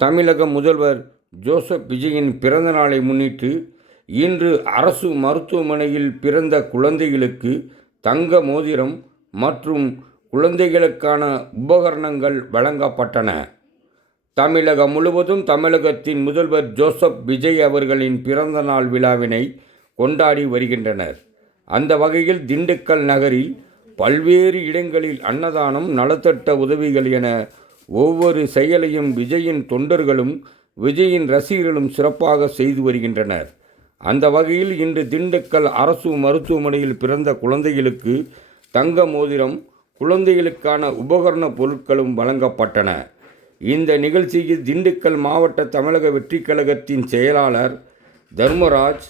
தமிழக முதல்வர் ஜோசப் விஜயின் பிறந்த நாளை முன்னிட்டு இன்று அரசு மருத்துவமனையில் பிறந்த குழந்தைகளுக்கு தங்க மோதிரம் மற்றும் குழந்தைகளுக்கான உபகரணங்கள் வழங்கப்பட்டன. தமிழகம் முழுவதும் தமிழகத்தின் முதல்வர் ஜோசப் விஜய் அவர்களின் பிறந்த நாள் விழாவினை கொண்டாடி வருகின்றனர். அந்த வகையில் திண்டுக்கல் நகரில் பல்வேறு இடங்களில் அன்னதானம், நலத்திட்ட உதவிகள் என ஒவ்வொரு செயலையும் விஜயின் தொண்டர்களும் விஜயின் ரசிகர்களும் சிறப்பாக செய்து வருகின்றனர். அந்த வகையில் இன்று திண்டுக்கல் அரசு மருத்துவமனையில் பிறந்த குழந்தைகளுக்கு தங்க மோதிரம், குழந்தைகளுக்கான உபகரண பொருட்களும் வழங்கப்பட்டன. இந்த நிகழ்ச்சியில் திண்டுக்கல் மாவட்ட தமிழக வெற்றிக் கழகத்தின் செயலாளர் தர்மராஜ்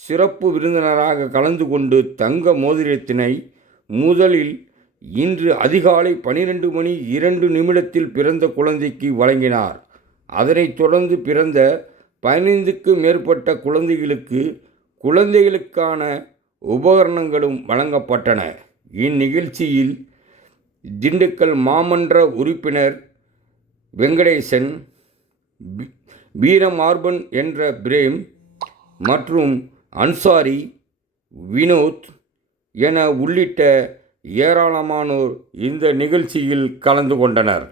சிறப்பு விருந்தினராக கலந்து கொண்டு தங்க மோதிரத்தினை முதலில் இன்று அதிகாலை 12:02 பிறந்த குழந்தைக்கு வழங்கினார். அதனைத் தொடர்ந்து பிறந்த 15க்கும் மேற்பட்ட குழந்தைகளுக்கு குழந்தைகளுக்கான உபகரணங்களும் வழங்கப்பட்டன. இந்நிகழ்ச்சியில் திண்டுக்கல் மாமன்ற உறுப்பினர் வெங்கடேசன், வீரமார்பன் என்ற பிரேம் மற்றும் அன்சாரி, வினோத் என உள்ளிட்ட ஏராளமானோர் இந்த நிகழ்ச்சியில் கலந்து கொண்டனர்.